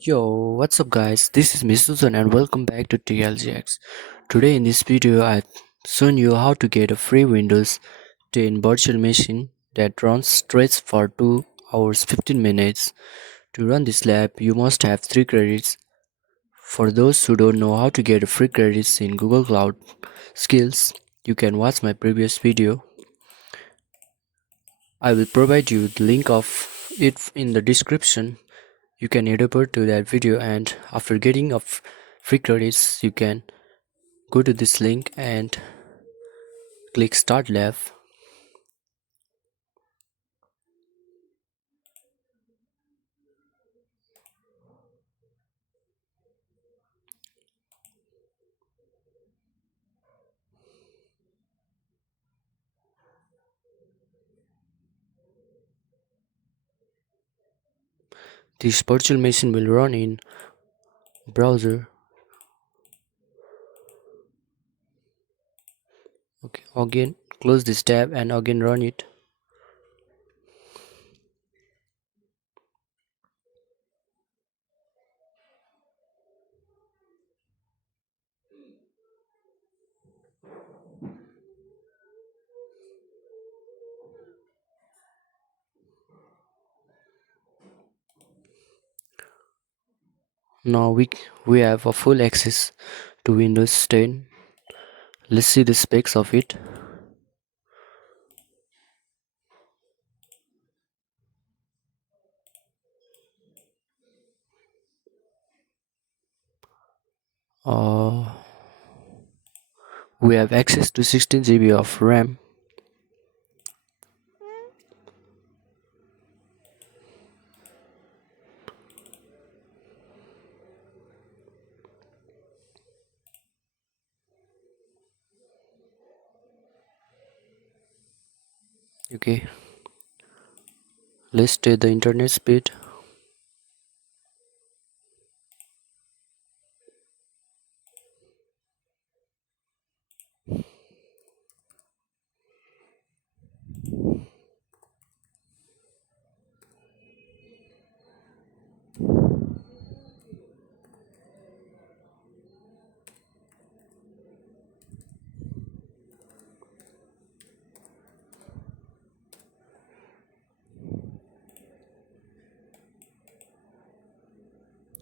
Yo, what's up guys? This is Miss Susan and welcome back to Tlgx. Today in this video I've shown you how to get a free Windows 10 virtual machine that runs straight for 2 hours 15 minutes. To run this lab you must have 3 credits. For those who don't know how to get free credits in Google Cloud Skills, you can watch my previous video. I will provide you the link of it in the description. You can head over to that video, and after getting free credits you can go to this link and click start lab. This virtual machine will run in browser. Okay, again close this tab and again run it. Now we have a full access to Windows 10. Let's see the specs of it. uh, we have access to 16 GB of RAM. Okay, let's test the internet speed.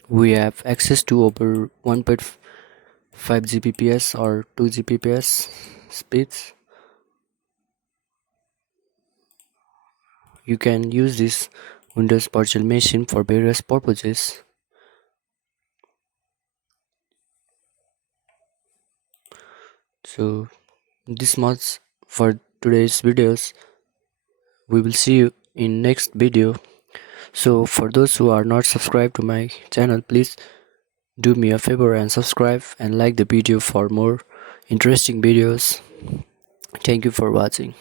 We have access to over 1.5 Gbps or 2 Gbps speeds. You can use this Windows virtual machine for various purposes. So this much for today's videos. We will see you in next video. So for those who are not subscribed to my channel, please do me a favor and subscribe and like the video for more interesting videos. Thank you for watching.